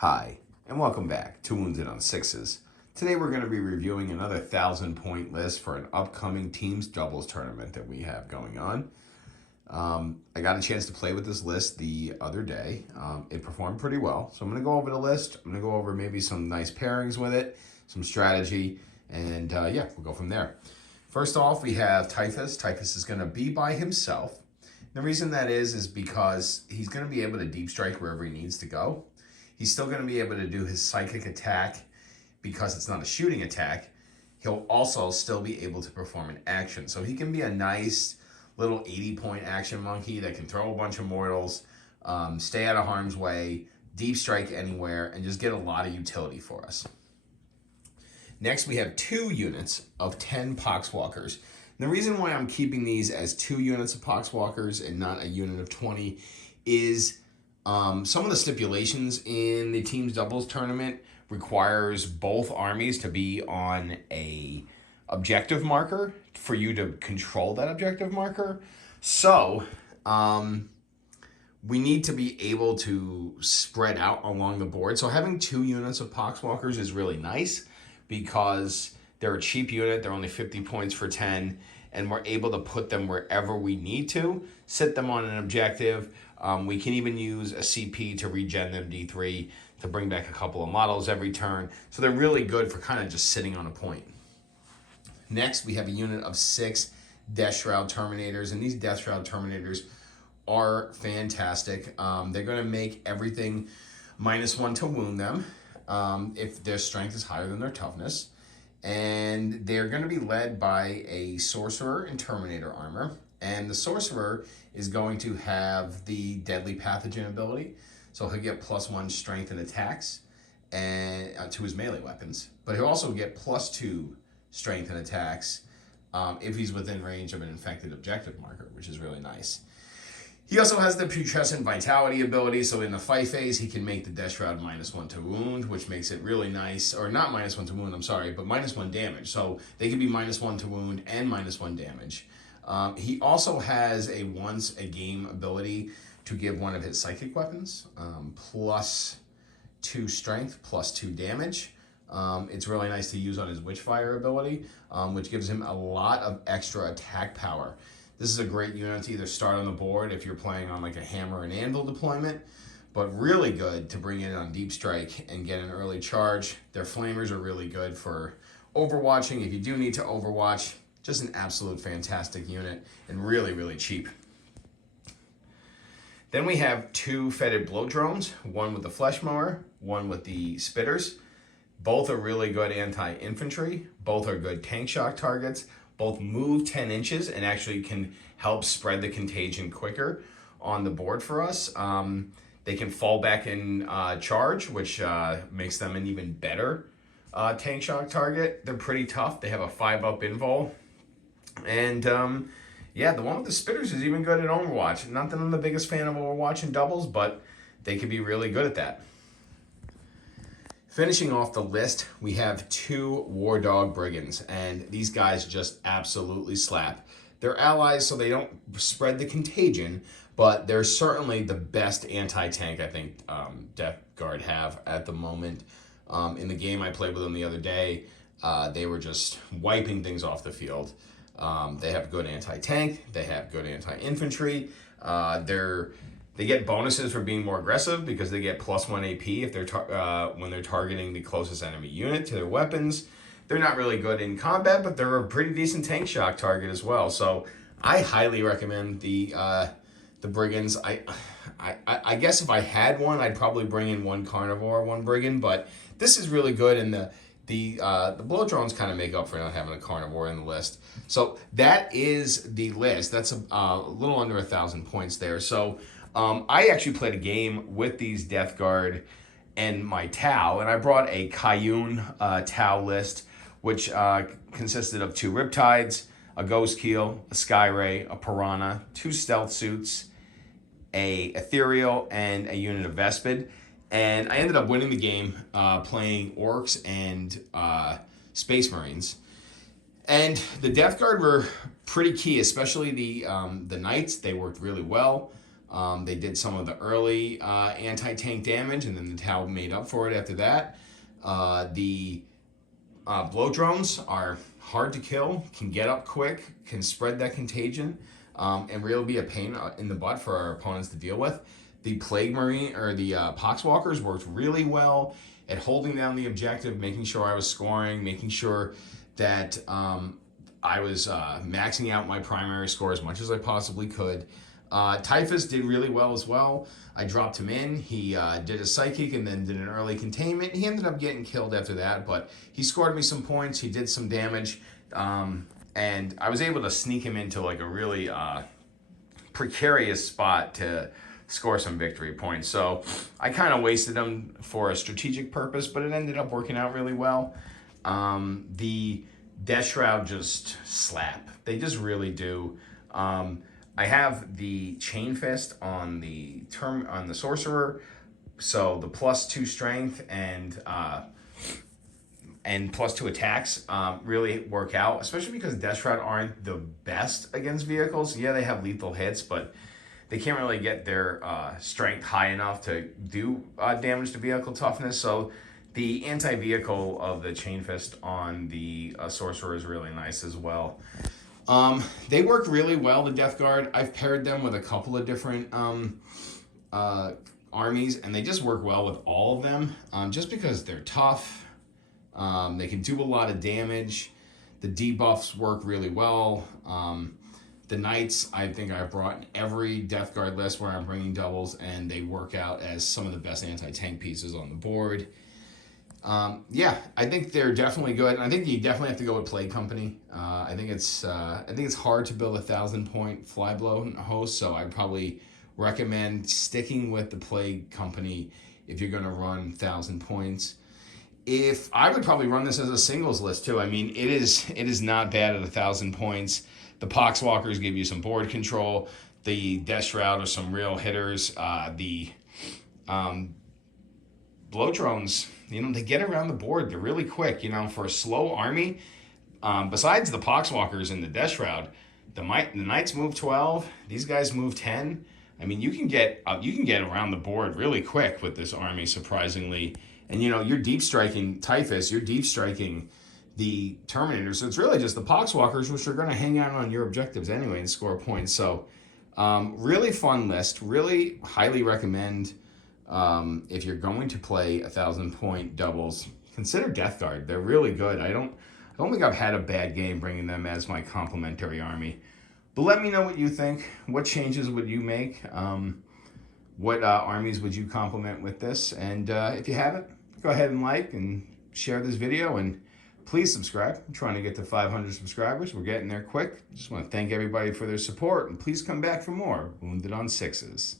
Hi, and welcome back to Wounded on Sixes. Today we're going to be reviewing another 1,000-point list for an upcoming teams doubles tournament that we have going on. I got a chance to play with this list the other day. It performed pretty well, so I'm going to go over the list. I'm going to go over maybe some nice pairings with it, some strategy, and yeah, we'll go from there. First off, we have Typhus. Typhus is going to be by himself. The reason that is because he's going to be able to deep strike wherever he needs to go. He's still going to be able to do his psychic attack because it's not a shooting attack. He'll also still be able to perform an action. So he can be a nice little 80-point action monkey that can throw a bunch of mortals, stay out of harm's way, deep strike anywhere, and just get a lot of utility for us. Next, we have 2 units of 10 Poxwalkers. And the reason why I'm keeping these as 2 units of Poxwalkers and not a unit of 20 is some of the stipulations in the teams doubles tournament requires both armies to be on a objective marker for you to control that objective marker. So we need to be able to spread out along the board. So having 2 units of Poxwalkers is really nice because they're a cheap unit. They're only 50 points for 10, and we're able to put them wherever we need to, sit them on an objective. We can even use a CP to regen them D3 to bring back a couple of models every turn. So they're really good for kind of just sitting on a point. Next, we have a unit of 6 Death Shroud Terminators, and these Death Shroud Terminators are fantastic. They're going to make everything -1 to wound them if their strength is higher than their toughness. And they're going to be led by a Sorcerer in Terminator armor. And the Sorcerer is going to have the Deadly Pathogen ability. So he'll get +1 strength and attacks and to his melee weapons. But he'll also get +2 strength and attacks if he's within range of an infected objective marker, which is really nice. He also has the Putrescent Vitality ability, so in the fight phase, he can make the Death Shroud -1 to wound, which makes it really nice. Or not -1 to wound, I'm sorry, but -1 damage. So they can be -1 to wound and -1 damage. He also has a once a game ability to give one of his psychic weapons +2 strength, +2 damage. It's really nice to use on his Witchfire ability, which gives him a lot of extra attack power. This is a great unit to either start on the board if you're playing on like a hammer and anvil deployment, but really good to bring in on deep strike and get an early charge. Their flamers are really good for overwatching. If you do need to overwatch, just an absolute fantastic unit and really, really cheap. Then we have 2 Foetid Bloat drones, one with the Flesh Mower, one with the Spitters. Both are really good anti-infantry. Both are good tank shock targets. Both move 10 inches and actually can help spread the contagion quicker on the board for us. They can fall back in charge, which makes them an even better tank shock target. They're pretty tough. They have a 5-up invul. And yeah, the one with the Spitters is even good at Overwatch. Not that I'm the biggest fan of Overwatch in doubles, but they can be really good at that. Finishing off the list, we have 2 Dog Brigands, and these guys just absolutely slap. They're allies, so they don't spread the contagion, but they're certainly the best anti-tank I think Death Guard have at the moment. In the game I played with them the other day, they were just wiping things off the field. They have good anti-tank, they have good anti-infantry. They get bonuses for being more aggressive because they get +1 AP if they're when they're targeting the closest enemy unit to their weapons. They're not really good in combat, but they're a pretty decent tank shock target as well. So I highly recommend the Brigands. I guess if I had one, I'd probably bring in 1 Carnivore, 1 Brigand, but this is really good, and the Bloat drones kind of make up for not having a Carnivore in the list. So that is the list. That's a little under 1,000 points there. So I actually played a game with these Death Guard and my Tau, and I brought a Cayune Tau list, which consisted of 2 Riptides, a Ghost Keel, a Skyray, a Piranha, 2 Stealth Suits, a Ethereal, and a unit of Vespid. And I ended up winning the game playing Orcs and Space Marines. And the Death Guard were pretty key, especially the Knights. They worked really well. They did some of the early anti-tank damage, and then the Tau made up for it after that. The Bloat drones are hard to kill, can get up quick, can spread that contagion, and really be a pain in the butt for our opponents to deal with. The Plague Marine, or the Poxwalkers, worked really well at holding down the objective, making sure I was scoring, making sure that I was maxing out my primary score as much as I possibly could. Typhus did really well as well. I dropped him in. He did a psychic and then did an early containment. He ended up getting killed after that, but he scored me some points. He did some damage, and I was able to sneak him into like a really precarious spot to score some victory points. So I kind of wasted him for a strategic purpose, but it ended up working out really well. The Death Shroud just slap. They just really do. I have the Chain Fist on the Sorcerer, so the +2 strength and +2 attacks really work out, especially because Death Shroud aren't the best against vehicles. Yeah, they have lethal hits, but they can't really get their strength high enough to do damage to vehicle toughness. So the anti-vehicle of the Chain Fist on the Sorcerer is really nice as well. They work really well, the Death Guard. I've paired them with a couple of different armies, and they just work well with all of them, just because they're tough. They can do a lot of damage. The debuffs work really well. The Knights, I think I've brought in every Death Guard list where I'm bringing doubles, and they work out as some of the best anti-tank pieces on the board. Yeah, I think they're definitely good. And I think you definitely have to go with Plague Company. I think it's hard to build a 1,000-point Flybloat host, so I'd probably recommend sticking with the Plague Company if you're going to run 1,000 points. If I would probably run this as a singles list too. I mean, it is not bad at 1,000 points. The Poxwalkers give you some board control. The Death Shroud are some real hitters. The Bloat drones, they get around the board. They're really quick. For a slow army, besides the Poxwalkers and the Death Shroud, the Knights move 12. These guys move 10. I mean, you can get around the board really quick with this army, surprisingly. And you're deep striking Typhus. You're deep striking the Terminators. So it's really just the Poxwalkers, which are going to hang out on your objectives anyway and score points. So really fun list. Really highly recommend. If you're going to play 1,000-point doubles, consider Death Guard. They're really good. I don't think I've had a bad game bringing them as my complementary army. But let me know what you think. What changes would you make? What armies would you complement with this? And if you haven't, go ahead and like and share this video, and please subscribe. I'm trying to get to 500 subscribers. We're getting there quick. Just want to thank everybody for their support, and please come back for more Wounded on Sixes.